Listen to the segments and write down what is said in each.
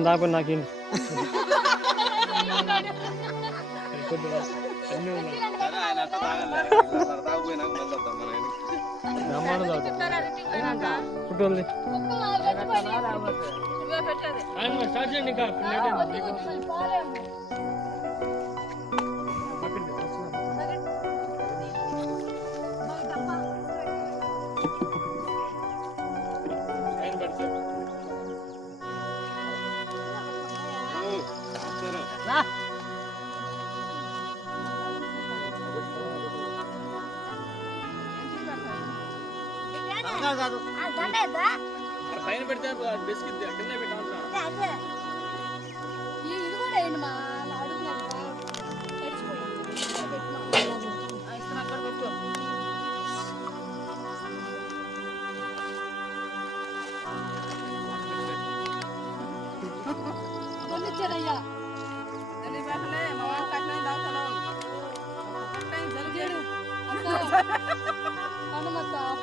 దాకా నాకేంటి స్టార్ట్ చేయండి ఇంకా పైన పెడితే బిస్కెట్ కింద పెట్టాలి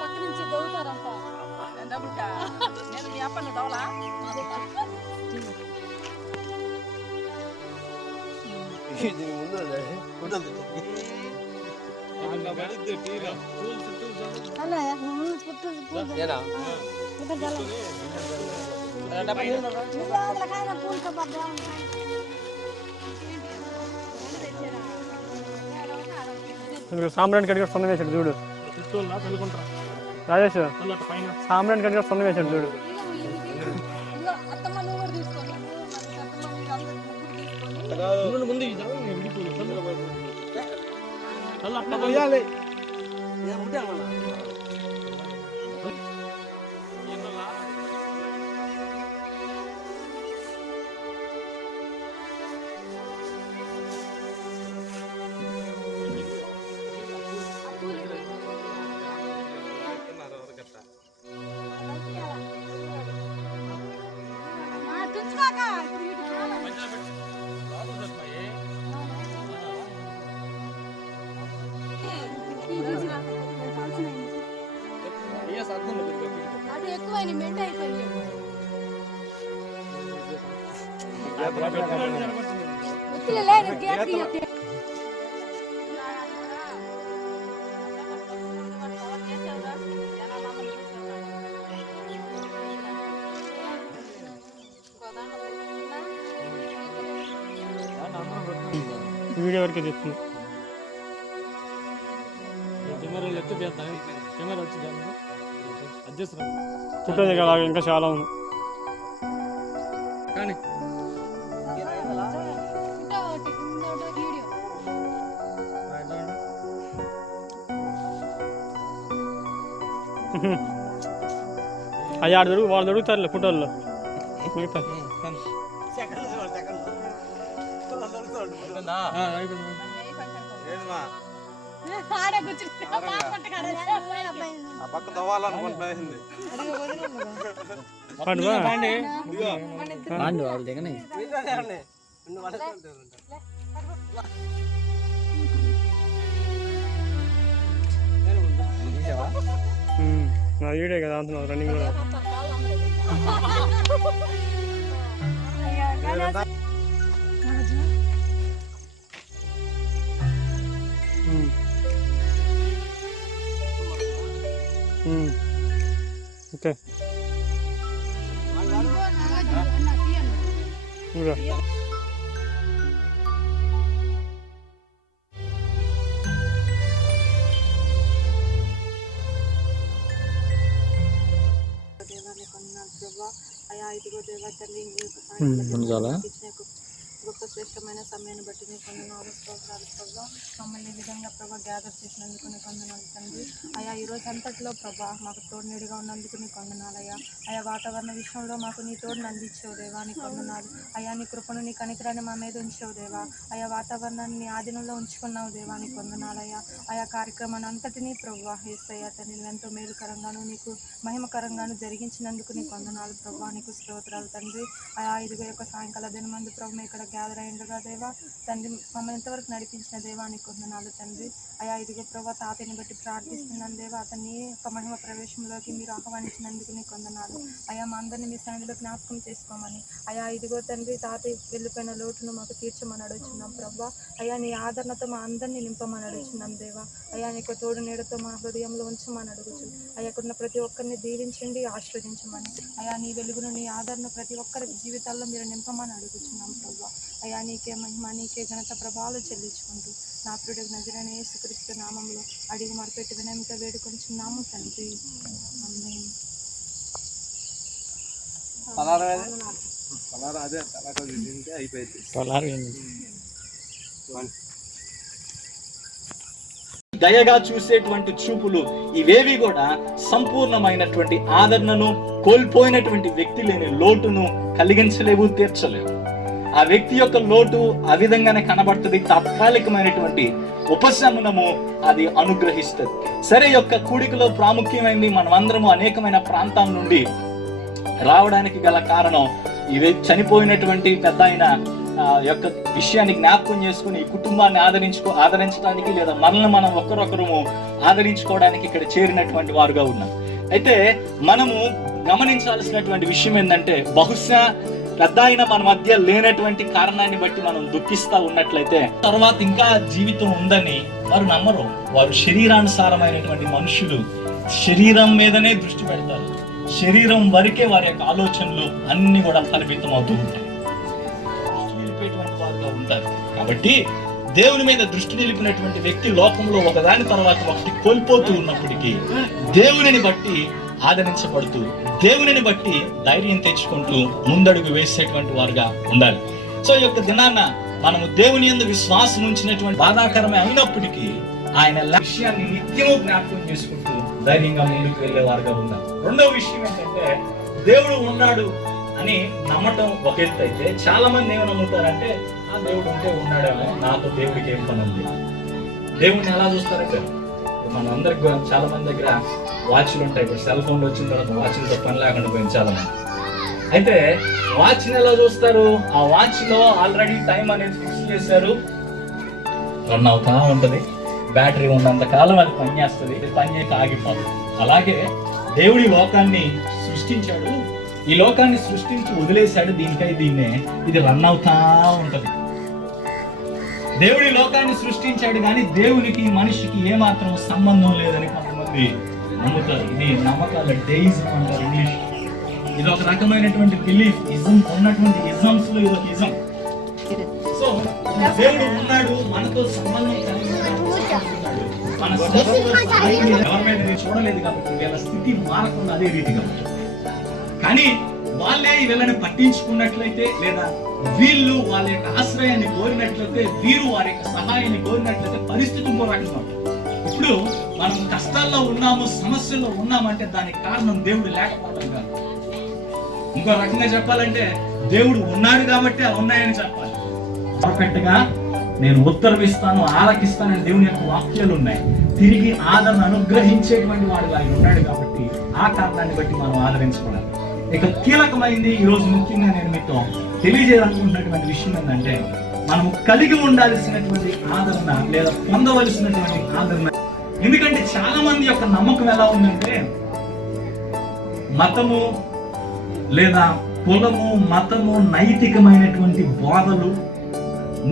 పక్క నుంచి దొవుతారంట దవలా సాంబ్రాణి కడిగి సొంతం వేసాడు చూడు రాజేష్ సాంబ్రాణి కడిగి సొంతం వేసాడు చూడు ముందు అది ఎక్కువైంది మెంట అయిపోయింది వీడియో వరకు చెప్తుంది కెమెరాలు ఎత్తు చేస్తాను కెమెరా వచ్చి అడ్జస్ట్ ఫోటో దగ్గర ఇంకా చాలా ఉంది కానీ అవి ఆడ దొరుకు వాళ్ళు దొరుకుతారులే ఫోటోల్లో మిగతా నా వీడియో కదా అంటున్నావు రన్నింగ్ కూడా ఓకే గొప్ప శ్రేష్టమైన సమయాన్ని బట్టి నీ కొందనాలు స్తోత్రాలు ప్రభా మమ్మల్ని ఈ విధంగా ప్రభా గ్యాదర్ చేసినందుకు నీ కొందనాలు తండ్రి అయా ఈరోజు అంతట్లో ప్రభా మాకు తోడునీడుగా ఉన్నందుకు నీ కొందనాలయ్యా అయా వాతావరణ విషయంలో మాకు నీ తోడుని అందించావు దేవా నీ కొందనాలు అయా నీ కృపను నీ కనికరాన్ని మా మీద ఉంచావు దేవా అయా వాతావరణాన్ని నీ ఆధీనంలో ఉంచుకున్నావు దేవా నీ కొందనాలయ్యా ఆయా కార్యక్రమాన్ని అంతటినీ ప్రభా యేసయ్యా తండ్రి ఎంతో మేలుకరంగాను నీకు మహిమకరంగాను జరిగించినందుకు నీ కొందనాలు ప్రభా నీకు స్తోత్రాలు తండ్రి అయా ఇదిగో యొక్క సాయంకాల దినమందు ప్రభు ఇక్కడ గ్యాదర్ ఫాదర్ అయ్యిండగా దేవా తండ్రి మమ్మల్ని ఎంతవరకు నడిపించిన దేవానికి వందనాలు తండ్రి. అయా ఇదిగో ప్రభా తాతయ్యని బట్టి ప్రార్థిస్తున్నాను దేవా, అతన్ని ఒక మహిమ ప్రవేశంలోకి మీరు ఆహ్వానించినందుకు నీకు వందనాలు. అయా మా అందరినీ మీ సన్నిధిలో జ్ఞాపకం చేసుకోమని, అయా ఇదిగో తండ్రి తాతయ్య వెళ్ళిపోయిన లోటును మాకు తీర్చమని అడుగుతున్నాం ప్రభా. అయా నీ ఆదరణతో మా అందరినీ నింపమని అడుగుతున్నాం దేవా. అయా నీకు తోడు నీడతో మా హృదయంలో ఉంచమని అడుగుచు, అయ్యాకున్న ప్రతి ఒక్కరిని దీవించండి, ఆశీర్వదించమని, అయా నీ వెలుగును నీ ఆదరణ ప్రతి ఒక్కరి జీవితాల్లో మీరు నింపమని అడుగుతున్నాం ప్రభా. అయా నీకే మహిమ నీకే ఘనత ప్రభావాలు చెల్లించుకుంటూ నా ప్రియుడు నజరైన యేసుక్రీస్తు నామంలో అడిగి మొరపెట్టి వినయంతో వేడుకొంచున్నాము తండ్రి. ఆమేన్. దయగా చూసేటువంటి చూపులు ఇవేవి కూడా సంపూర్ణమైనటువంటి ఆదరణను, కోల్పోయినటువంటి వ్యక్తి లేని లోటును కలిగించలేవు, తీర్చలేవు. ఆ వ్యక్తి యొక్క లోటు ఆ విధంగానే కనబడుతుంది. తాత్కాలికమైనటువంటి ఉపశమనము అది అనుగ్రహిస్తుంది. సరే, యొక్క కూడికలో ప్రాముఖ్యమైనది మనమందరము అనేకమైన ప్రాంతాల నుండి రావడానికి గల కారణం ఇవే చనిపోయినటువంటి పెద్ద ఆయన యొక్క విషయాన్ని జ్ఞాపకం చేసుకుని ఈ కుటుంబాన్ని ఆదరించడానికి లేదా మనల్ని మనం ఒకరొకరు ఆదరించుకోవడానికి ఇక్కడ చేరినటువంటి వారుగా ఉన్నాం. అయితే మనము గమనించాల్సినటువంటి విషయం ఏంటంటే, బహుశా పెద్ద ఆయన మన మధ్య లేనటువంటి కారణాన్ని బట్టి మనం దుఃఖిస్తా ఉన్నట్లయితే తర్వాత ఇంకా జీవితం ఉందని వారు నమ్మరు. వారు శరీరానుసారమైనటువంటి మనుషులు, శరీరం మీదనే దృష్టి పెడతారు. శరీరం వరకే వారి యొక్క ఆలోచనలు అన్ని కూడా పరిమితం అవుతూ ఉంటాయి, దృష్టి నిలిపేటువంటి వారుగా ఉంటారు. కాబట్టి దేవుని మీద దృష్టి నిలిపినటువంటి వ్యక్తి లోకంలో ఒకదాని తర్వాత ఒకటి కోల్పోతూ ఉన్నప్పటికీ దేవునిని బట్టి ఆదరించబడుతూ, దేవునిని బట్టి ధైర్యం తెచ్చుకుంటూ ముందడుగు వేసేటువంటి వారుగా ఉండాలి. సో ఈ యొక్క దినాన మనము దేవుని యందు విశ్వాసం ఉంచినటువంటి బాధాకరమే అయినప్పటికీ ఆయన విషయాన్ని నిత్యము జ్ఞాపకం చేసుకుంటూ ధైర్యంగా ముందుకు వెళ్లే వారుగా ఉండాలి. రెండవ విషయం ఏంటంటే, దేవుడు ఉన్నాడు అని నమ్మటం ఒక ఎత్తు అయితే, చాలా మంది ఏమని నమ్ముతారంటే, ఆ దేవుడు ఉంటే ఉన్నాడేమో, నాతో దేవుడికి ఏం పని ఉంది. దేవుడిని ఎలా చూస్తారంటే, మన అందరికి చాలా మంది దగ్గర వాచ్లు ఉంటాయి. ఇప్పుడు సెల్ ఫోన్లు వచ్చిన తర్వాత వాచ్లతో పని లేకుండా పోయింది చాలా మంది. అయితే వాచ్ని ఎలా చూస్తారు? ఆ వాచ్ లో ఆల్రెడీ టైం అనేది ఫిక్స్ చేశారు, రన్ అవుతా ఉంటది, బ్యాటరీ ఉన్నంత కాలం అది పనిచేస్తుంది, పని చేయక ఆగిపోదు. అలాగే దేవుడి లోకాన్ని సృష్టించాడు, ఈ లోకాన్ని సృష్టించి వదిలేశాడు, దీన్నే ఇది రన్ అవుతా ఉంటది. దేవుడి లోకాన్ని సృష్టించాడు కానీ దేవునికి మనిషికి ఏమాత్రం సంబంధం లేదని కొంతమంది నమ్ముతారు. ఇది నమ్మకాల డెయిజం అంటారు ఇంగ్లీష్. ఇది ఒక రకమైనటువంటి బిలీఫ్, ఇజం ఉన్నటువంటి ఇజమ్స్ లో ఇది ఒక ఇజం. సో దేవుడు ఉన్నాడు, మనతో సంబంధం కలిగి ఉన్నాడు, మన ఎవరి మీద చూడలేదు కాబట్టి వీళ్ళ స్థితి మారకుండా అదే రీతిగా ఉంటుంది. కానీ వాళ్ళే వీళ్ళని పట్టించుకున్నట్లయితే, లేదా వీళ్ళు వాళ్ళ యొక్క ఆశ్రయాన్ని కోరినట్లయితే, వీరు వారి యొక్క సహాయాన్ని కోరినట్లయితే పరిస్థితి ఇంకో రకంగా ఉంటుంది. ఇప్పుడు మనం కష్టాల్లో ఉన్నాము, సమస్యల్లో ఉన్నామంటే దానికి కారణం దేవుడు లేకపోవడం కాదు. ఇంకో రకంగా చెప్పాలంటే, దేవుడు ఉన్నాడు కాబట్టి అవి ఉన్నాయని చెప్పాలి. పర్ఫెక్ట్గా నేను ఉత్తరం ఇస్తాను, ఆలకిస్తానని దేవుని యొక్క వాక్యాలు ఉన్నాయి. తిరిగి ఆదరణ అనుగ్రహించేటువంటి వాడు ఆయన ఉన్నాడు కాబట్టి ఆ కారణాన్ని బట్టి మనం ఆదరించుకోవాలి. ఇక కీలకమైంది ఈరోజు ముఖ్యంగా నేను మీతో తెలియజేయాలనుకుంటున్నటువంటి విషయం ఏంటంటే, మనము కలిగి ఉండాల్సినటువంటి ఆదరణ లేదా పొందవలసినటువంటి ఆదరణ. ఎందుకంటే చాలా మంది యొక్క నమ్మకం ఎలా ఉందంటే, మతము లేదా కులము, మతము, నైతికమైనటువంటి బోధలు,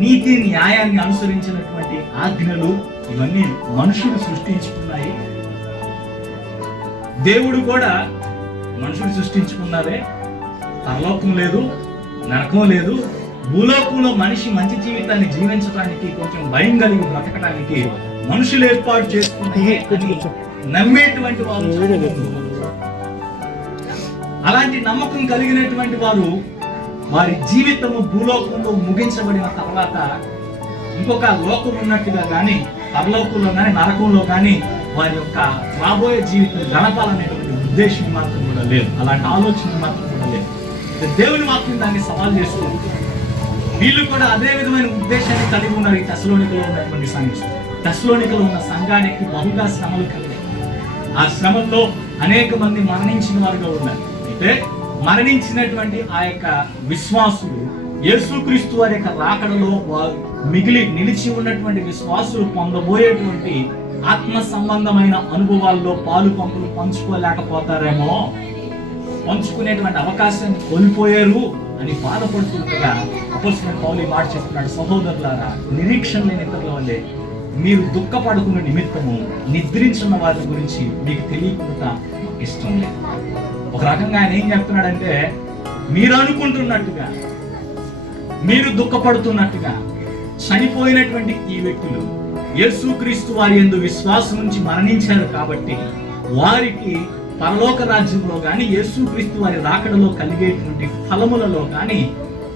నీతి న్యాయాన్ని అనుసరించినటువంటి ఆజ్ఞలు ఇవన్నీ మనుషులు సృష్టించుకున్నాయి. దేవుడు కూడా మనుషులు సృష్టించుకున్నారే, పరలోకం లేదు, నరకం లేదు, భూలోకంలో మనిషి మంచి జీవితాన్ని జీవించడానికి, కొంచెం భయం కలిగి బ్రతకడానికి మనుషులు ఏర్పాటు చేసుకున్నాయి అని నమ్మేటువంటి వారు. అలాంటి నమ్మకం కలిగినటువంటి వారు వారి జీవితము భూలోకంలో ముగించబడిన తర్వాత ఇంకొక లోకం ఉన్నట్టుగా కానీ, పరలోకంలో కానీ, నరకంలో కానీ వారి యొక్క రాబోయే జీవితం గడపాలనేటువంటి ఉద్దేశం మాత్రం కూడా లేదు, అలాంటి ఆలోచన మాత్రం కూడా లేదు. దేవుని మాత్రం దాన్ని సవాల్ చేస్తుంది. వీళ్ళు కూడా అదే విధమైన ఉద్దేశాన్ని కలిగి ఉన్నారు. ఈ తెస్సలోనికలో ఉన్నటువంటి సంఘం, తెస్సలోనికలో ఉన్న సంఘానికి బహుగా శ్రమలు కలిగాయి. ఆ శ్రమల్లో అనేక మంది మరణించిన వారుగా ఉన్నారు. అయితే మరణించినటువంటి ఆ యొక్క విశ్వాసులు యేసుక్రీస్తు వారి యొక్క రాకడలో మిగిలి నిలిచి ఉన్నటువంటి విశ్వాసులు పొందబోయేటువంటి ఆత్మ సంబంధమైన అనుభవాల్లో పాలు పంపులు పంచుకోలేకపోతారేమో, పంచుకునేటువంటి అవకాశాన్ని కోల్పోయారు అని బాధపడుతుండగా అపోస్తలుడైన పౌలు ఈ మాట చెప్తున్నాడు, సహోదరులారా, నిరీక్షణ లేని ఇతరుల వల్లే మీరు దుఃఖపడుకున్న నిమిత్తము నిద్రించున్న వారి గురించి మీకు తెలియకుండా ఇష్టం లేదు. ఒక రకంగా ఆయన ఏం చెప్తున్నాడంటే, మీరు అనుకుంటున్నట్టుగా, మీరు దుఃఖపడుతున్నట్టుగా చనిపోయినటువంటి ఈ వ్యక్తులు యేసుక్రీస్తు వారి యందు విశ్వాసం నుంచి మరణించారు కాబట్టి వారికి పరలోక రాజ్యంలో కానీ యేసుక్రీస్తు వారి రాకడలో కలిగేటువంటి ఫలములలో కానీ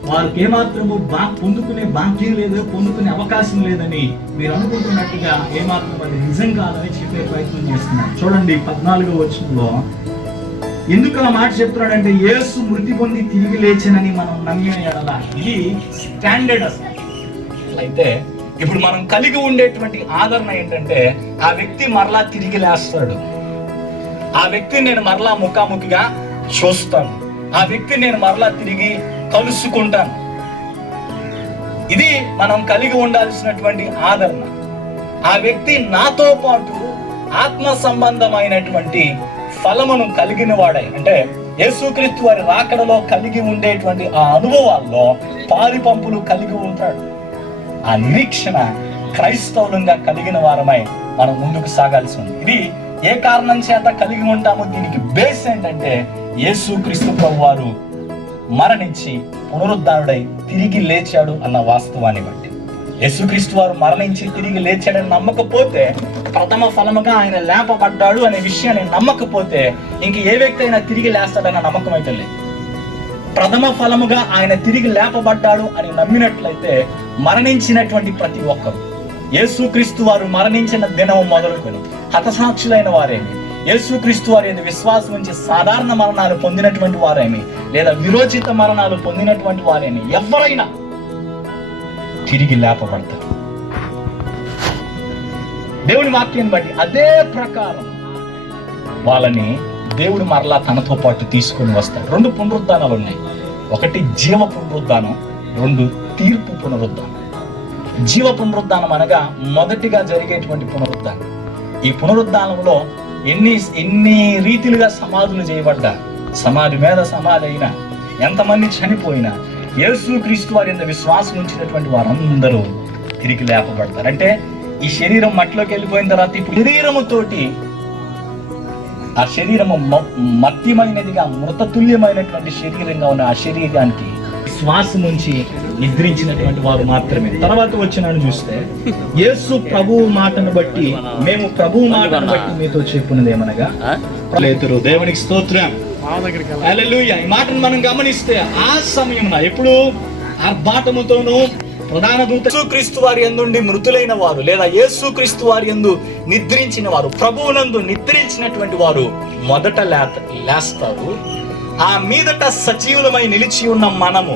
వారికి ఏమాత్రము పొందుకునే భాగ్యం లేదు, పొందుకునే అవకాశం లేదని మీరు అనుకుంటున్నట్టుగా ఏమాత్రం అది నిజం కాదని చెప్పే ప్రయత్నం చేస్తున్నారు. చూడండి 14వ వచనంలో ఎందుకు ఆ మాట చెప్తున్నాడంటే, యేసు మృతి పొంది తిరిగి లేచనని మనం నమ్మిన ఎడల, ఇది స్టాండర్డ్ అసలు. అయితే ఇప్పుడు మనం కలిగి ఉండేటువంటి ఆదరణ ఏంటంటే, ఆ వ్యక్తి మరలా తిరిగి లేస్తాడు, ఆ వ్యక్తిని నేను మరలా ముఖాముఖిగా చూస్తాను, ఆ వ్యక్తిని నేను మరలా తిరిగి కలుసుకుంటాను. ఇది మనం కలిగి ఉండాల్సినటువంటి ఆదరణ. ఆ వ్యక్తి నాతో పాటు ఆత్మ సంబంధమైనటువంటి ఫలమును కలిగిన వాడై, అంటే యేసుక్రీస్తు వారి రాకడలో కలిగి ఉండేటువంటి ఆ అనుభవాల్లో పాలి పంపులు కలిగి ఉంటాడు. ఆ నిరీక్షణ క్రైస్తవులంగా కలిగిన వారమై మనం ముందుకు సాగాల్సి ఉంది. ఇది ఏ కారణం చేత కలిగి ఉంటామో దీనికి బేస్ ఏంటంటే, యేసుక్రీస్తు ప్రభువారు మరణించి పునరుద్ధానుడై తిరిగి లేచాడు అన్న వాస్తవాన్ని బట్టి. యేసుక్రీస్తు వారు మరణించి తిరిగి లేచాడని నమ్మకపోతే, ప్రథమ ఫలముగా ఆయన లేపబడ్డాడు అనే విషయాన్ని నమ్మకపోతే, ఇంక ఏ వ్యక్తి అయినా తిరిగి లేస్తాడన్న నమ్మకం అయితే లేదు. ప్రథమ ఫలముగా ఆయన తిరిగి లేపబడ్డాడు అని నమ్మినట్లయితే మరణించినటువంటి ప్రతి ఒక్కరు, యేసుక్రీస్తు వారు మరణించిన దినం మొదలుకొని హతసాక్షులైన వారేమి, యేసుక్రీస్తు వారి విశ్వాసం నుంచి సాధారణ మరణాలు పొందినటువంటి వారేమి, లేదా విరోచిత మరణాలు పొందినటువంటి వారేమి, ఎవరైనా తిరిగి లేపబడతారు. దేవుని వాక్యాన్ని బట్టి అదే ప్రకారం వాళ్ళని దేవుడు మరలా తనతో పాటు తీసుకొని వస్తాడు. 2 పునరుద్ధానాలు ఉన్నాయి. ఒకటి జీవ పునరుద్ధానం, 2 తీర్పు పునరుద్ధానం. జీవ పునరుద్ధానం అనగా మొదటిగా జరిగేటువంటి పునరుద్ధానం. ఈ పునరుద్ధానంలో ఎన్ని రీతిలుగా సమాధులు చేయబడ్డా, సమాధి మీద సమాధి అయినా, ఎంతమంది చనిపోయినా, యేసుక్రీస్తు వారి యందు విశ్వాసం ఉంచినటువంటి వారందరూ తిరిగి లేపబడతారు. అంటే ఈ శరీరం మట్టిలోకి వెళ్ళిపోయిన తర్వాత ఇప్పుడు శరీరముతోటి, ఆ శరీరము మత్యమైనదిగా మృతతుల్యమైనటువంటి శరీరంగా ఉన్న ఆ శరీరానికి శ్వాసం ఉంచి నిద్రించినటువంటి వారు మాత్రమే. తర్వాత వచ్చినాను చూస్తే, యేసు ప్రభువు మాటను బట్టి, మేము ప్రభువు మాటను బట్టి మీతో చెప్పున్నది ఏమనగా, దేవునికి స్తోత్రం, హల్లెలూయా. ఈ మాటను మనం గమనిస్తే ఆ సమయంలో ఎప్పుడు ఆర్భాటముతోనూ ప్రధాన దూత యేసుక్రీస్తు వారి యందు మృతులైన వారు, లేదా యేసుక్రీస్తు వారి యందు నిద్రించిన వారు, ప్రభువునందు నిద్రించినటువంటి వారు మొదట లేస్తారు. ఆ మీదట సజీవులమై నిలిచి ఉన్న మనము,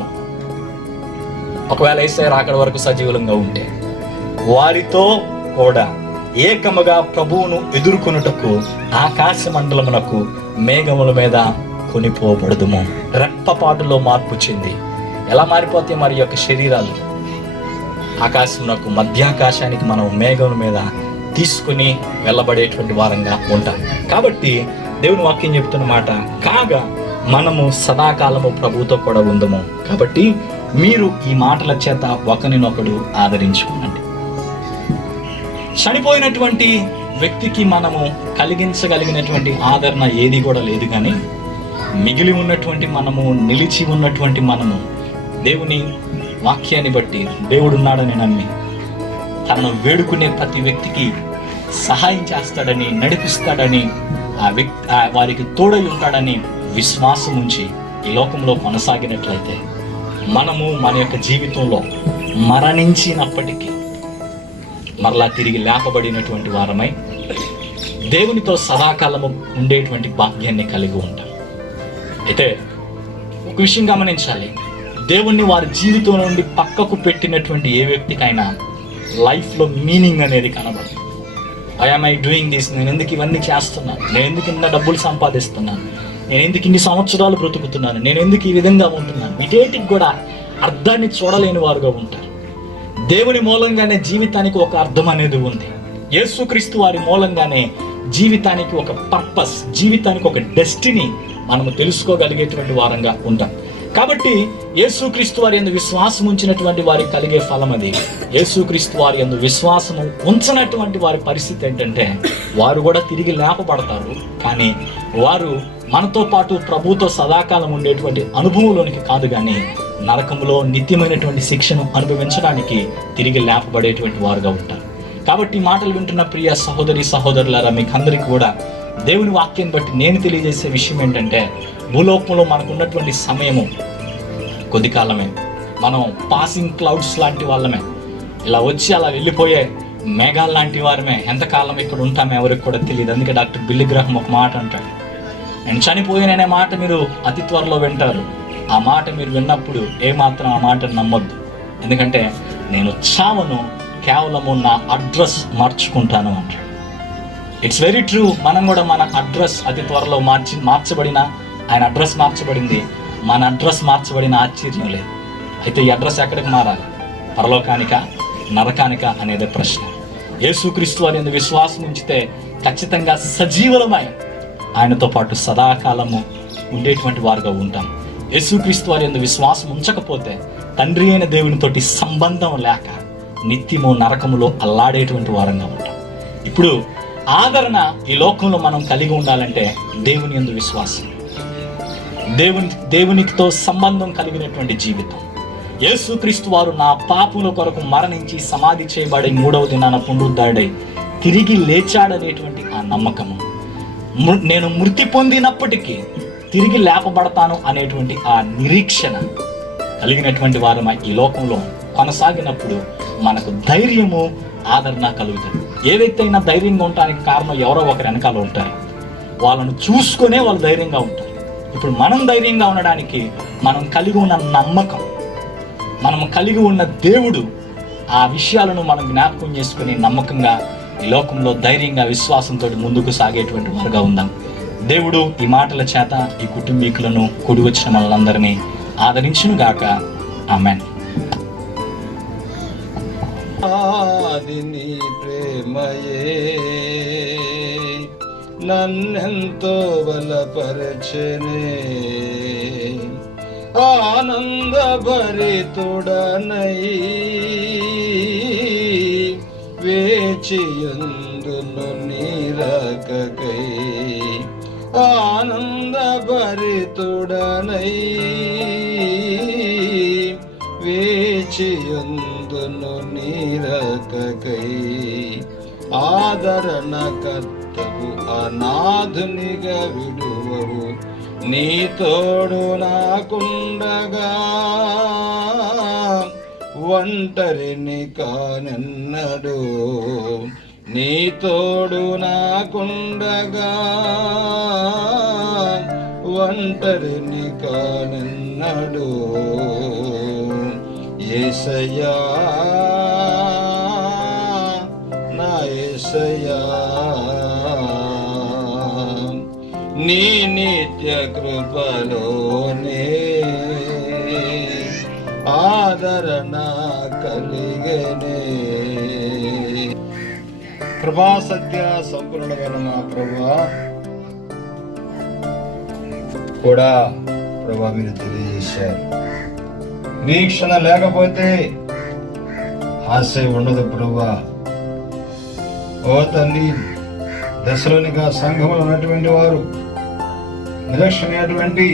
ఒకవేళ యేసయ్య రాకడ వరకు సజీవులంగా ఉంటే, వారితో కూడా ఏకముగా ప్రభువును ఎదుర్కొనుటకు ఆకాశ మండలమునకు మేఘముల మీద కొనిపోబడదుము. రెప్పపాటులో మార్పు చెంది ఎలా మారిపోతే మరి యొక్క శరీరాలు, ఆకాశమునకు మధ్యాకాశానికి మనం మేఘముల మీద తీసుకుని వెళ్ళబడేటువంటి వారంగా ఉంటాం. కాబట్టి దేవుని వాక్యం చెప్తున్న మాట, కాగా మనము సదాకాలము ప్రభువుతో కూడా ఉందము. కాబట్టి మీరు ఈ మాటల చేత ఒకరినొకడు ఆదరించుకోనండి. చనిపోయినటువంటి వ్యక్తికి మనము కలిగించగలిగినటువంటి ఆదరణ ఏది కూడా లేదు, కానీ మిగిలి ఉన్నటువంటి మనము, నిలిచి ఉన్నటువంటి మనము దేవుని వాక్యాన్ని బట్టి దేవుడున్నాడని నమ్మి తనను వేడుకునే ప్రతి వ్యక్తికి సహాయం చేస్తాడని, నడిపిస్తాడని, వారికి తోడై ఉంటాడని విశ్వాసం ఉంచి ఈ లోకంలో కొనసాగినట్లయితే మనము మన యొక్క జీవితంలో మరణించినప్పటికీ మరలా తిరిగి లేపబడినటువంటి వారమై దేవునితో సదాకాలము ఉండేటువంటి భాగ్యాన్ని కలిగి ఉంటాం. అయితే ఒక విషయం గమనించాలి, దేవుణ్ణి వారి జీవితం నుండి పక్కకు పెట్టినటువంటి ఏ వ్యక్తికైనా లైఫ్లో మీనింగ్ అనేది కనబడదు. ఐ యామ్ డూయింగ్ దిస్, నేను ఎందుకు ఇవన్నీ చేస్తున్నాను, నేను ఎందుకు ఇంత డబ్బులు సంపాదిస్తున్నాను, నేను ఎందుకు ఇన్ని సంవత్సరాలు బ్రతుకుతున్నాను, నేను ఎందుకు ఈ విధంగా ఉంటున్నాను, వీటేటికి కూడా అర్థాన్ని చూడలేని వారుగా ఉంటారు. దేవుని మూలంగానే జీవితానికి ఒక అర్థం అనేది ఉంది. యేసుక్రీస్తు వారి మూలంగానే జీవితానికి ఒక పర్పస్, జీవితానికి ఒక డెస్టినీ మనము తెలుసుకోగలిగేటువంటి వారంగా ఉంటాం. కాబట్టి యేసుక్రీస్తు వారి యందు విశ్వాసం ఉంచినటువంటి వారికి కలిగే ఫలం అది. యేసుక్రీస్తు వారి యందు విశ్వాసము ఉంచనటువంటి వారి పరిస్థితి ఏంటంటే వారు కూడా తిరిగి లేపబడతారు, కానీ వారు మనతో పాటు ప్రభువుతో సదాకాలం ఉండేటువంటి అనుభవంలోనికి కాదు, కానీ నరకంలో నిత్యమైనటువంటి శిక్షను అనుభవించడానికి తిరిగి లేపబడేటువంటి వారుగా ఉంటారు. కాబట్టి మాటలు వింటున్న ప్రియ సహోదరి సహోదరులారా, మీకు అందరికీ కూడా దేవుని వాక్యం బట్టి నేను తెలియజేసే విషయం ఏంటంటే, భూలోకంలో మనకు ఉన్నటువంటి సమయము కొద్ది కాలమే. మనం పాసింగ్ క్లౌడ్స్ లాంటి వాళ్ళమే, ఇలా వచ్చి అలా వెళ్ళిపోయే మేఘాలు లాంటి వారమే. ఎంతకాలం ఇక్కడ ఉంటామో ఎవరికి కూడా తెలియదు. అందుకే డాక్టర్ బిల్లీ గ్రహం ఒక మాట అంటాడు, నేను చనిపోయాననే మాట మీరు అతి త్వరలో వింటారు. ఆ మాట మీరు విన్నప్పుడు ఏమాత్రం ఆ మాట నమ్మొద్దు, ఎందుకంటే నేను చావను, కేవలము నా అడ్రస్ మార్చుకుంటాను అంటాడు. It's very true. మనం కూడా మన అడ్రస్ అతి త్వరలో మార్చబడిన, ఆయన అడ్రస్ మార్చబడింది, మన అడ్రస్ మార్చబడిన ఆశ్చర్యం లేదు. అయితే ఈ అడ్రస్ ఎక్కడికి మారాలి? పరలోకానిక, నరకానిక అనేది ప్రశ్న. యేసుక్రీస్తు వారి యందు విశ్వాసం ఉంచితే ఖచ్చితంగా సజీవులమై ఆయనతో పాటు సదాకాలము ఉండేటువంటి వారుగా ఉంటాం. యేసుక్రీస్తు వారి యందు విశ్వాసం ఉంచకపోతే తండ్రి అయిన దేవునితోటి సంబంధం లేక నిత్యము నరకములో అల్లాడేటువంటి వారంగా ఉంటాం. ఇప్పుడు ఆదరణ ఈ లోకంలో మనం కలిగి ఉండాలంటే దేవుని యందు విశ్వాసం, దేవునితో సంబంధం కలిగినటువంటి జీవితం. యేసుక్రీస్తు వారు నా పాపముల కొరకు మరణించి సమాధి చేయబడి 3వ దినాన పునరుద్ధరుడై తిరిగి లేచాడనేటువంటి ఆ నమ్మకము, నేను మృతి పొందినప్పటికీ తిరిగి లేపబడతాను అనేటువంటి ఆ నిరీక్షణ కలిగినటువంటి వారు ఈ లోకంలో కొనసాగినప్పుడు మనకు ధైర్యము, ఆదరణ కలుగుతుంది. ఏ వ్యక్తి అయినా ధైర్యంగా ఉండడానికి కారణం ఎవరో ఒకరు వెనకాల ఉంటారు. వాళ్ళను చూసుకునే వాళ్ళు ధైర్యంగా ఉంటారు. ఇప్పుడు మనం ధైర్యంగా ఉండడానికి మనం కలిగి ఉన్న నమ్మకం, మనం కలిగి ఉన్న దేవుడు, ఆ విషయాలను మనం జ్ఞాపకం చేసుకుని నమ్మకంగా ఈ లోకంలో ధైర్యంగా విశ్వాసంతో ముందుకు సాగేటువంటి వారుగా ఉందాం. దేవుడు ఈ మాటల చేత ఈ కుటుంబీకులను కూడి వచ్చిన మనలందరినీ ఆదరించును గాక. ఆమేన్. ఆది నీ ప్రేమయే నన్నెంతో బలపరచెనే, ఆనంద భరితుడనై వేచియుందును నీరకకై, ఆనంద భరితుడనై వేచియుందును నీరకకై, ఆదరణ కర్తవు అనాథునిగా విడువవు, నీ తోడు నాకుండగా ఒంటరిని కానెన్నడు, నీ తోడు నాకుండగా ఒంటరిని కానెన్నడు. యేసయ్యా నా యేసయ్యా, నీ నిత్య కృపలోనే ఆదరణ కలిగనే. కృపా సత్య సంపూర్ణమైన మా ప్రభా కూడా ప్రభా మీరు తెలియజేశారు. వీక్షణ లేకపోతే ఆశయం ఉండదు ప్రభా. ఓ తల్లి, దశలోనిగా సంఘములు ఉన్నటువంటి వారు నిర్లక్ష్యమైనటువంటి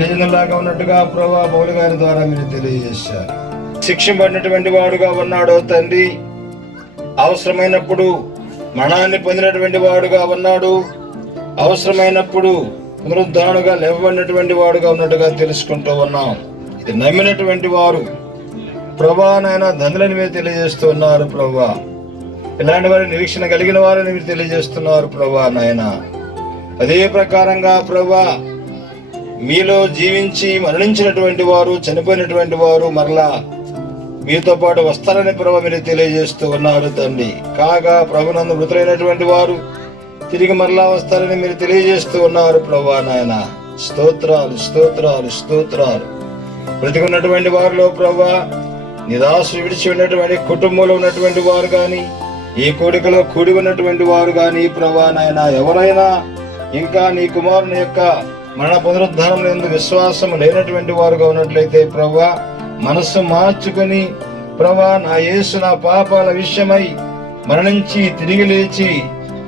నిజంలాగా ఉన్నట్టుగా ప్రభా పౌలు గారి ద్వారా మీరు తెలియజేశారు. శిక్షింపడినటువంటి వాడుగా ఉన్నాడో తండ్రి, అవసరమైనప్పుడు మరణాన్ని పొందినటువంటి వాడుగా ఉన్నాడు, అవసరమైనప్పుడు పునరుద్ధానుగా లేవబడినటువంటి వాడుగా ఉన్నట్టుగా తెలుసుకుంటూ ఉన్నాం. ఇది నమ్మినటువంటి వారు ప్రభా నాయన ధనులని మీరు తెలియజేస్తూ ఉన్నారు ప్రభా. ఇలాంటి వారి నిరీక్షణ కలిగిన వారిని మీరు తెలియజేస్తున్నారు ప్రభా నాయన. అదే ప్రకారంగా ప్రభా మీలో జీవించి మరణించినటువంటి వారు, చనిపోయినటువంటి వారు మరలా మీతో పాటు వస్తారని ప్రభా మీరు తెలియజేస్తూ ఉన్నారు తండ్రి. కాగా ప్రభునందు మృతులైనటువంటి వారు తిరిగి మరలా వస్తారని మీరు తెలియజేస్తూ ఉన్నారు ప్రభా నాయన. స్తోత్రాలు స్తోత్రాలు స్తోత్రాలు. బ్రతికున్నటువంటి వారిలో ప్రభా నిరాశ విడిచి ఉన్నటువంటి కుటుంబంలో ఉన్నటువంటి వారు కానీ, ఈ కోడికలో కూడి ఉన్నటువంటి వారు కానీ ప్రభా నాయన ఎవరైనా ఇంకా నీ కుమారుని యొక్క మరణ పునరుద్ధానం యందు విశ్వాసం లేనటువంటి వారుగా ఉన్నట్లయితే ప్రభా మనస్సు మార్చుకొని ప్రభా నా యేసు నా పాపాల విషయమై మరణించి తిరిగి లేచి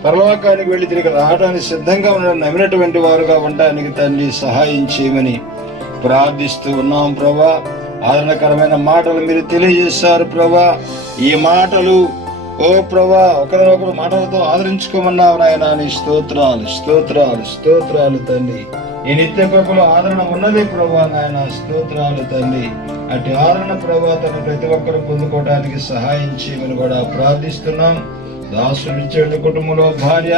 పరలోకానికి వెళ్లి తిరిగి రావడానికి సిద్ధంగా ఉండడం నమ్మినటువంటి వారుగా ఉండడానికి తండ్రి సహాయం చేయమని ప్రార్థిస్తూ ఉన్నాం ప్రభా. ఆదరణకరమైన మాటలు మీరు తెలియజేశారు ప్రభా. ఈ మాటలు ఓ ప్రభా ఒకరినొకరు మాటలతో ఆదరించుకోమన్నావు నాయన. నీ స్తోత్రాలు స్తోత్రాలు స్తోత్రాలు తండ్రి. ఈ నిత్య కృపలో ఆదరణ ఉన్నది ప్రభా నాయన. స్తోత్రాలు తండ్రి. అటు ఆదరణ ప్రభా తను ప్రతి ఒక్కరు పొందుకోవడానికి సహాయం చేయమని కూడా ప్రార్థిస్తున్నాం. దాసుడు ఇచ్చే కుటుంబంలో భార్య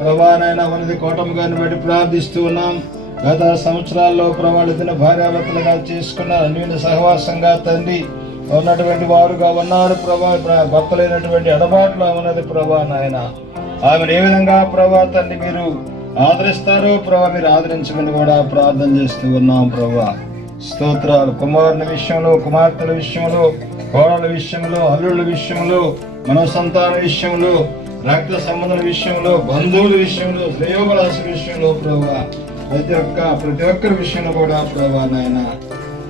ప్రభా నాయన ఉన్నది కోటం గారిని బట్టి ప్రార్థిస్తూ ఉన్నాం. గత సంవత్సరాల్లో ప్రభావిత భార్యాభర్తలుగా చేసుకున్న అన్యోన్య సహవాసంగా తండ్రి ఉన్నటువంటి వారుగా ఉన్నారు ప్రభా. భర్తలైనటువంటి ఎడబాట్లో ఉన్నది ప్రభా నాయన. ఆమెను ఏ విధంగా ప్రభా తండ్రి మీరు ఆదరిస్తారో ప్రభా మీరు ఆదరించమని కూడా ప్రార్థన చేస్తూ ఉన్నాం ప్రభా. స్తోత్రాలు. కుమారుని విషయంలో, కుమార్తెల విషయంలో, కోడల విషయంలో, అల్లుళ్ళ విషయంలో, మన సంతాన విషయంలో, రక్త సంబంధం విషయంలో, బంధువుల విషయంలో, శ్రేయోభిలాష విషయంలో ప్రభా ప్రతి ఒక్కరి విషయంలో కూడా ప్రభా నాయన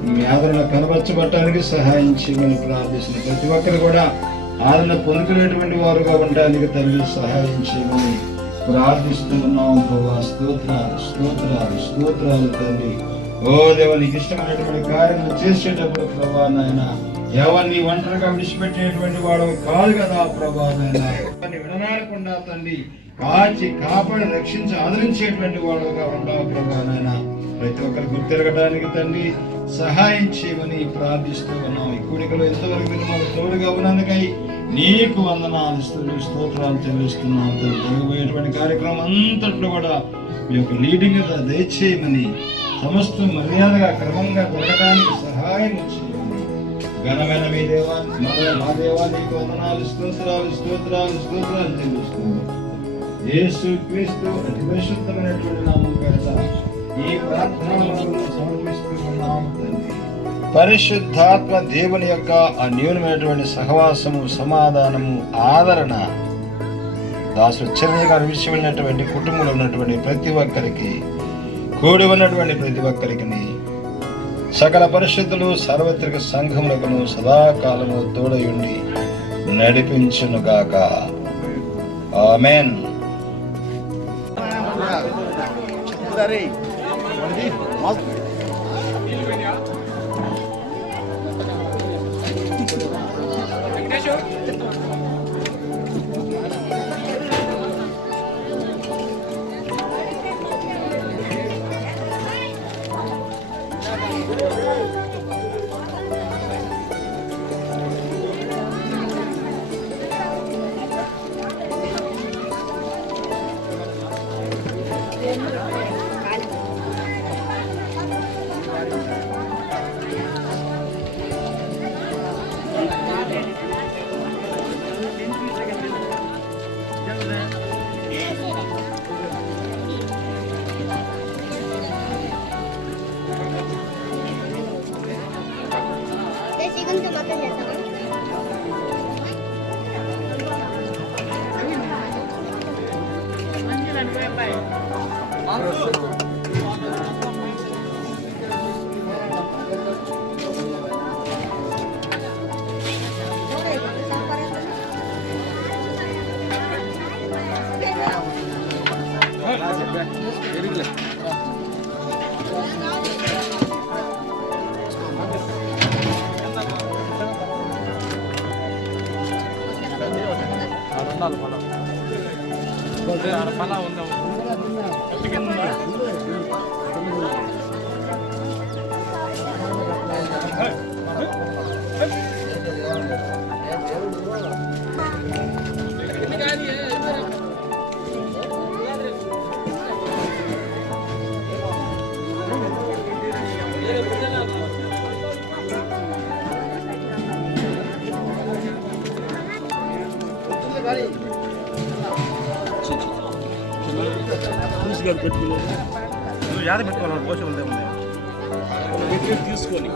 మీ ఆదరణ కనబరచబట్టడానికి సహాయం చేయమని ప్రార్థిస్తుంది. ప్రతి ఒక్కరు కూడా ఆదరణ పొందుకునేటువంటి వారుగా ఉండడానికి తండ్రి సహాయం చేయమని ప్రార్థిస్తూ ఉన్నాం ప్రభా. స్తోత్రాలు స్తోత్రాలు స్తోత్రాలు తండ్రి. ఓ దేవ నీకు ఇష్టమైనటువంటి కార్యములు చేసేటప్పుడు ప్రభా నాయన ఎవరిని ఒంటరిగా విడిచిపెట్టేటువంటి వాడు కాదు కదా ప్రభా నాయన. విడనాడకుండా తండ్రి కాచి కాపాడి రక్షించి ఆదరించేటువంటి వాడుగా ఉంటావు ప్రభా నాయన. ప్రతి ఒక్కరు గుర్తిరగడానికి తండ్రి సహాయం చేయమని ప్రార్థిస్తూ ఉన్నాం. ఈ కూడికలో ఎంతవరకు మీరు మాకు తోడుగా ఉన్నందుకై నీకు వందనాలు స్తోత్రాలు చెల్లిస్తున్నాం. జరగబోయేటువంటి కార్యక్రమం అంతట్లో కూడా మీ యొక్క లీడింగ్ దయచేయమని, సమస్తం మర్యాదగా క్రమంగా జరగడానికి సహాయం చేయమని ఘనమైన మీ దేవా మా దేవా నీకు వందనాలు స్తోత్రాలు స్తోత్రాలు స్తోత్రాలు చెల్లిస్తున్నాం. యేసు క్రీస్తు అతి పరిశుద్ధమైనటువంటి నామం పేరిట ఈ ప్రార్థనలను సమర్పిస్తున్నాం తండ్రి. పరిశుద్ధాత్మ దేవుని యొక్క అన్యోన్యమైనటువంటి సహవాసము, సమాధానము, ఆదరణ దాసుడు చెన్నయ్య గారి విషయం వెళ్ళినటువంటి కుటుంబంలో ఉన్నటువంటి ప్రతి ఒక్కరికి, కూడి ఉన్నటువంటి ప్రతి ఒక్కరికి, సకల పరిశుద్ధులు సార్వత్రిక సంఘములకు సదాకాలము తోడయుండి నడిపించునుగాక. ఆమేన్. పెట్టుకున్నాను. తీసుకొని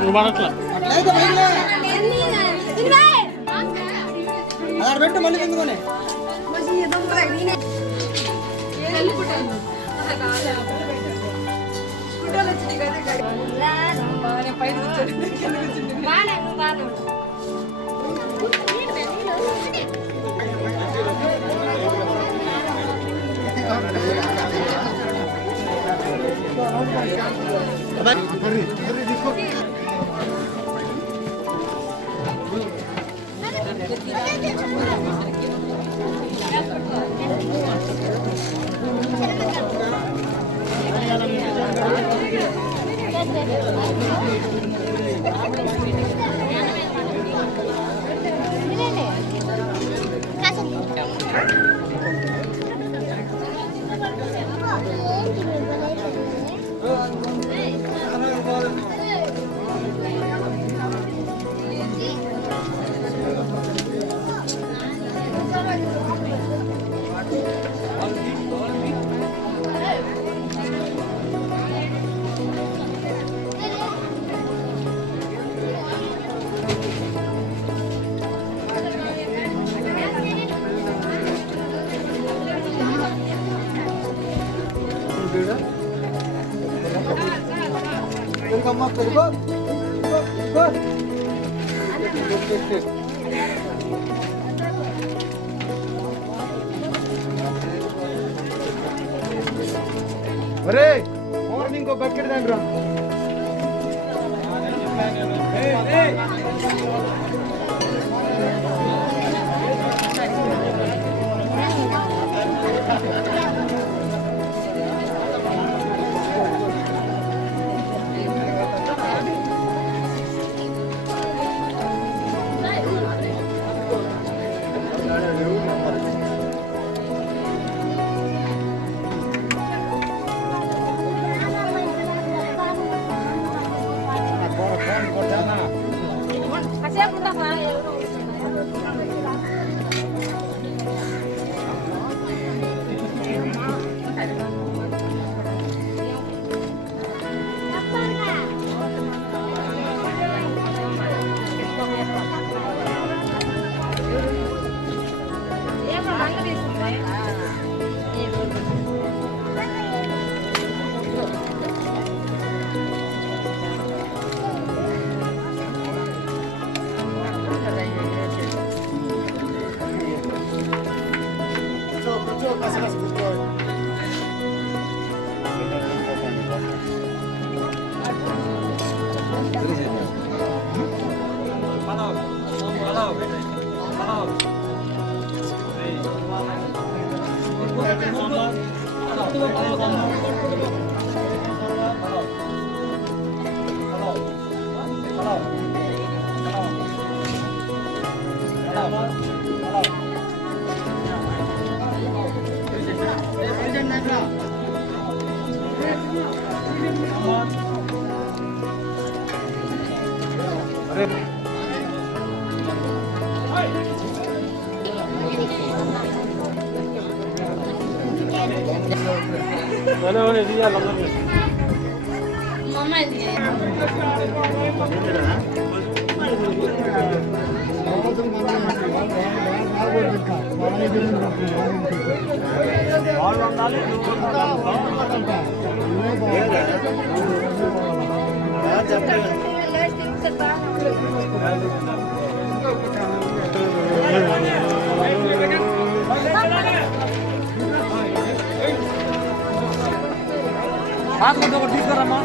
నువ్వు పడట్లా పెట్టు మళ్ళీ ఎందుకోనే ఒరే ఇంకో బకెట్ దండ్రా తీసుకురామ్మా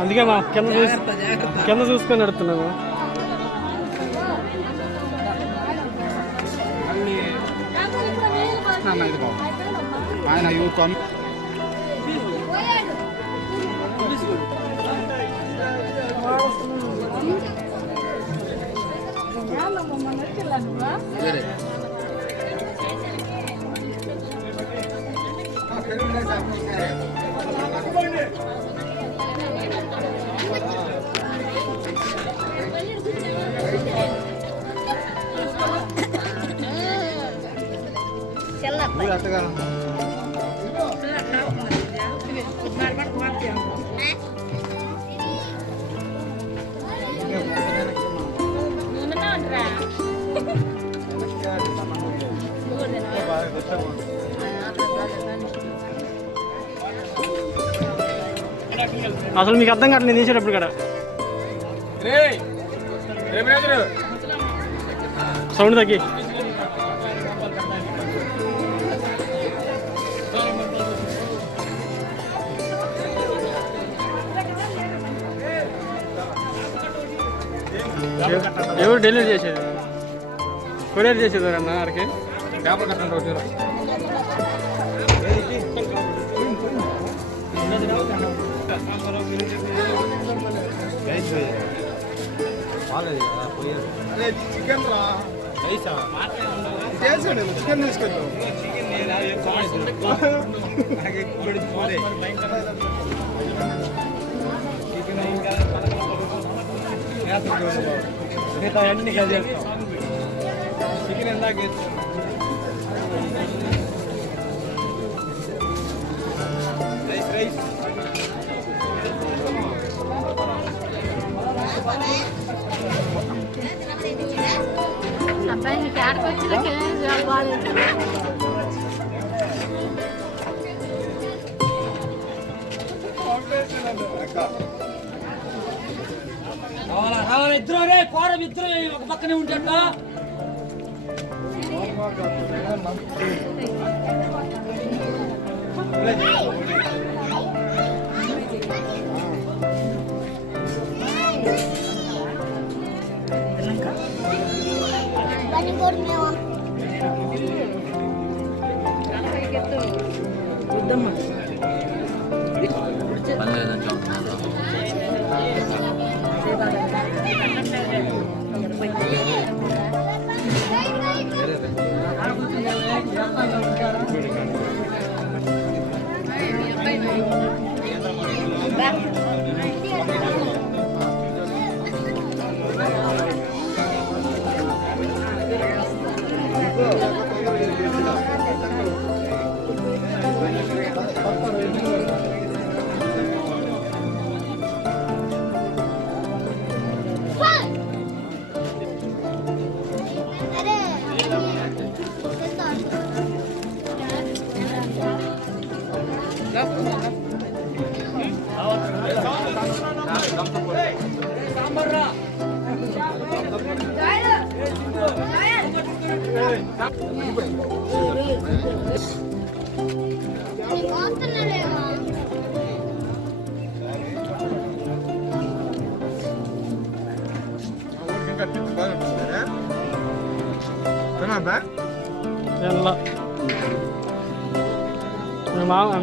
అందుకే మా కింద చూసుకొని నడుతున్నాము. ఆయన యూత్ అసలు మీకు అర్థం కావట్లేదు నేను తీసేటప్పుడు కదా సౌండ్ తగ్గి. ఎవరు డెలివరీ చేసేది కొరియర్ చేసేది అన్న ఆడికి పేపర్ కట్టండి ఒకటి చికెన్ చికెన్ తీసుకెళ్తాం అన్ని కలిసి చికెన్ ఎందాక అబ్బాయి ఆడకు వచ్చినకే బాగాలేదు. రావాలి ఇద్దరు రే కోరం ఇద్దరు ఒక పక్కనే ఉంటాట.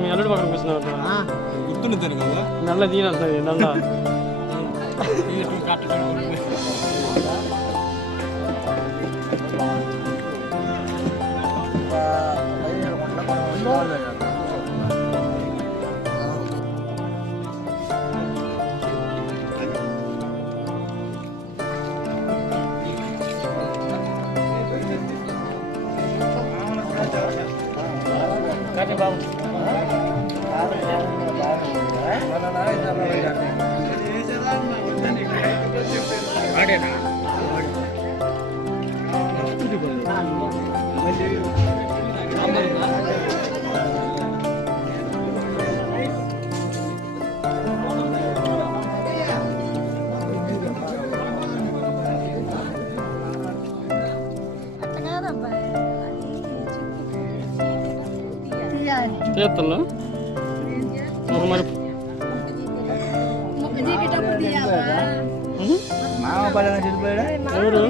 మీ అల్లుడు పక్కన కూర్చున్నావు గుర్తుంటుంది కదా నల్ల దీని నల్ల చేతుల్లో ఒక మరి ఎవరు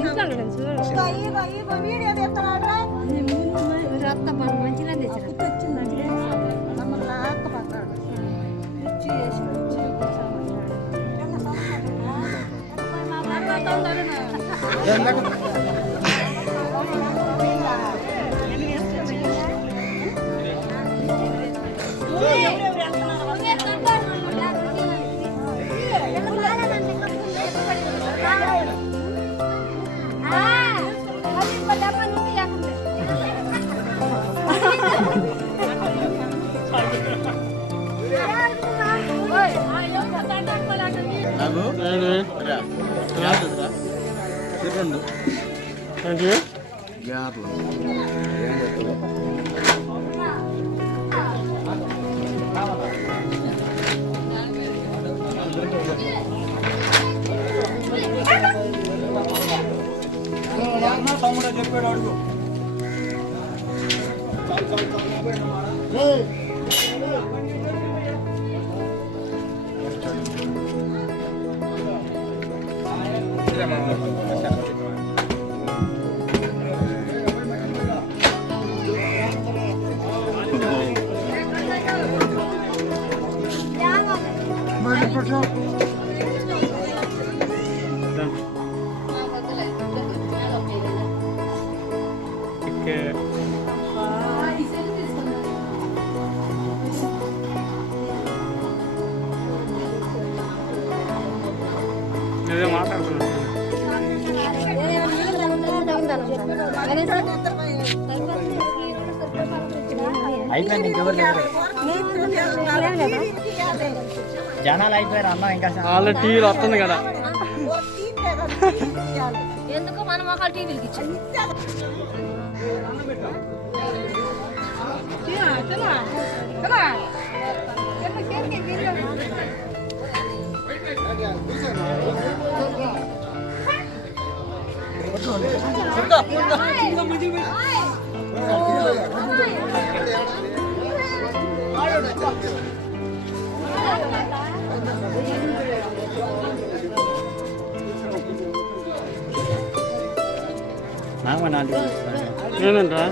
తమ్ముడే చెప్పాడు అడుగు. జనాలు అయిపోయారు అన్న ఇంకా టీవీలో వస్తుంది కదా. ఎందుకు మన మొక్కలు టీవీలకి ఇచ్చారు ఏనంటా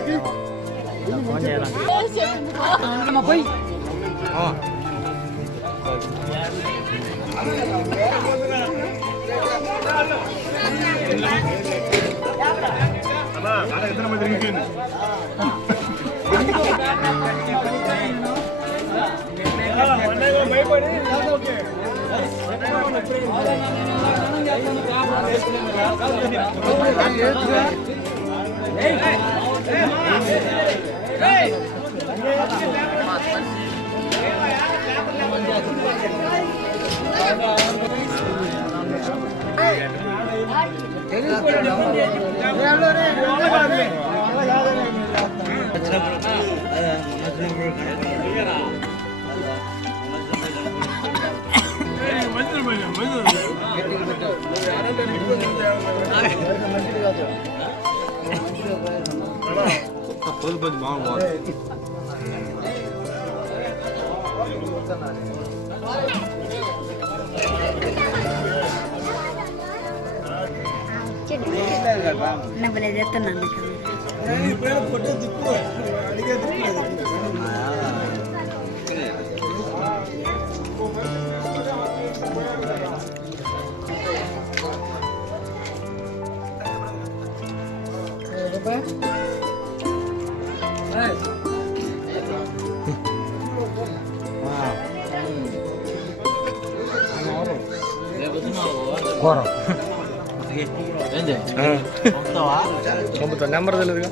నెంబర్ తెలియదుగా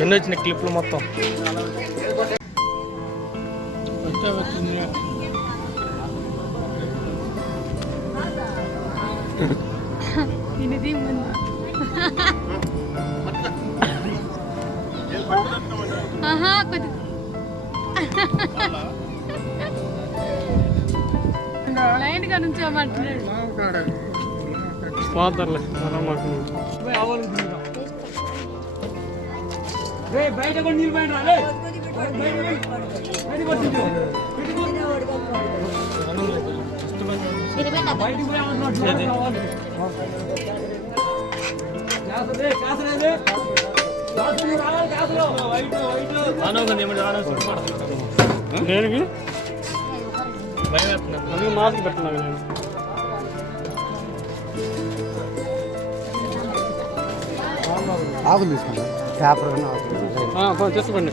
ఎన్ని వచ్చిన క్లిప్లు మొత్తం ఇది ముందు కొద్ది లైన్ గా నుంచోమంటున్నాడు పోతారులే మాకు బయట కూడా నీళ్ళు బయట రాలే దేనికి అందుకే మాస్క్ పెట్టినా నేను ఆకులు తీసుకుంటా పేపర్ చేసుకోండి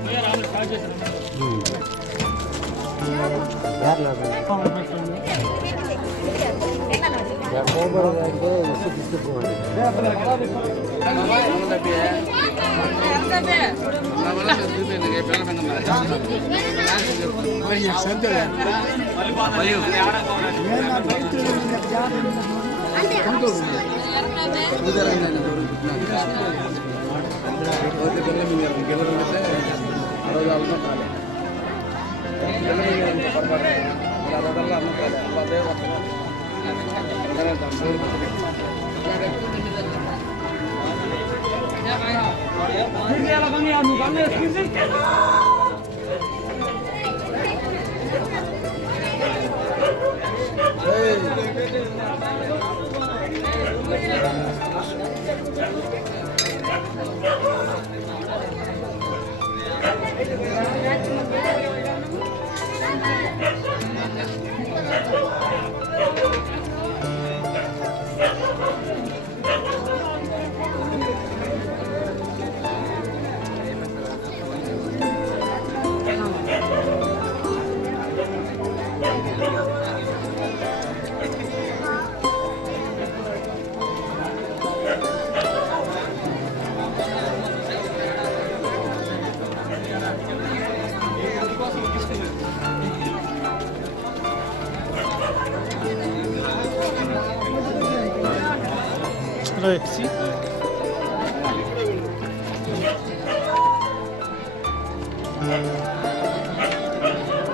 స్ప్రే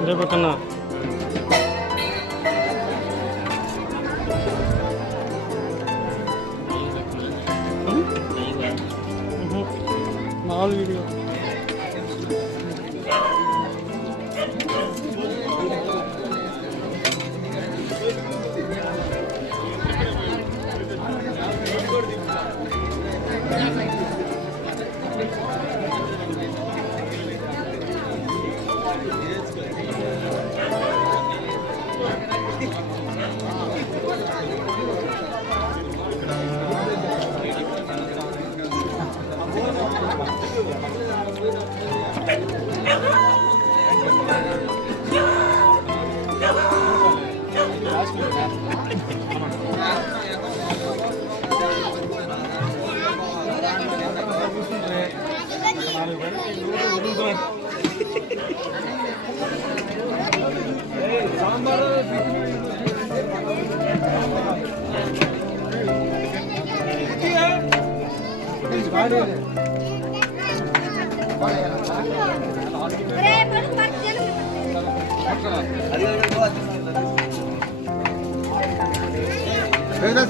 ఇదే పక్కన మామూలు వీడియో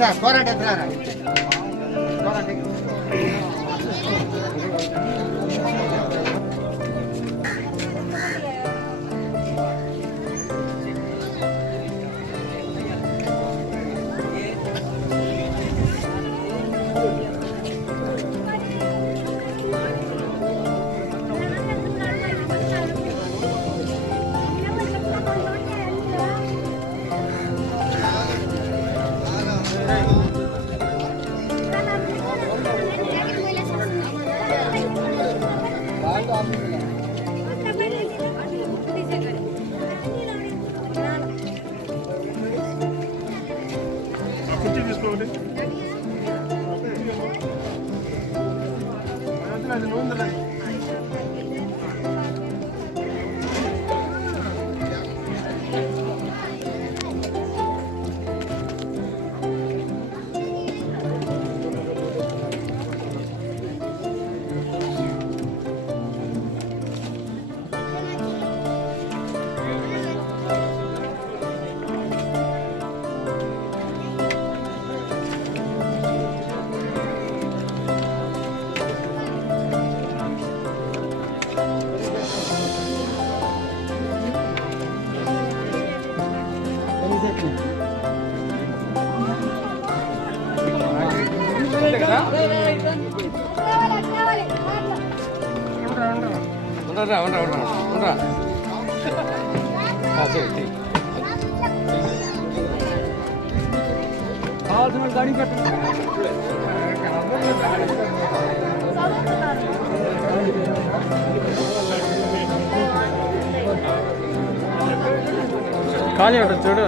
సార్ పోరాటం ఖాళీ ఉంటుంది చూడు.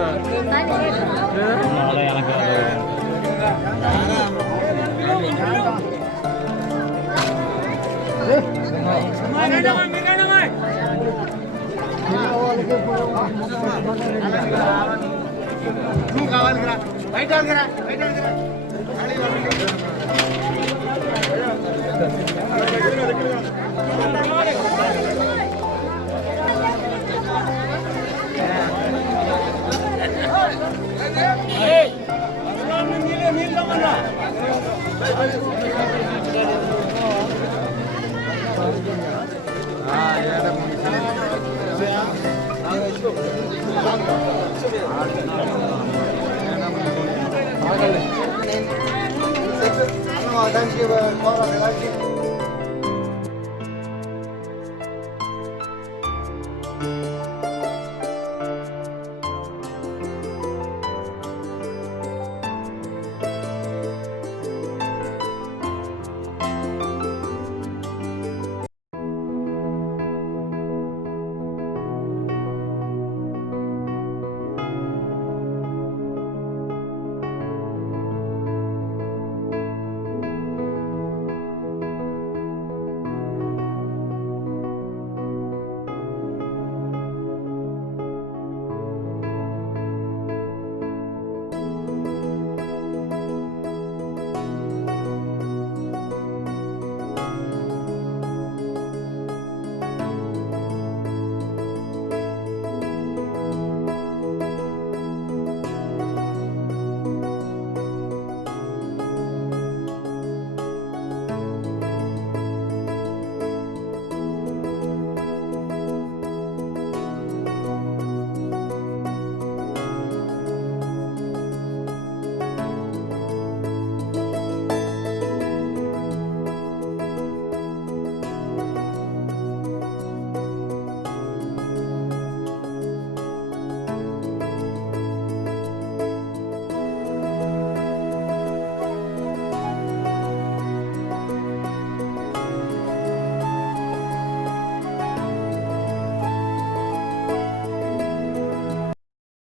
అన్నం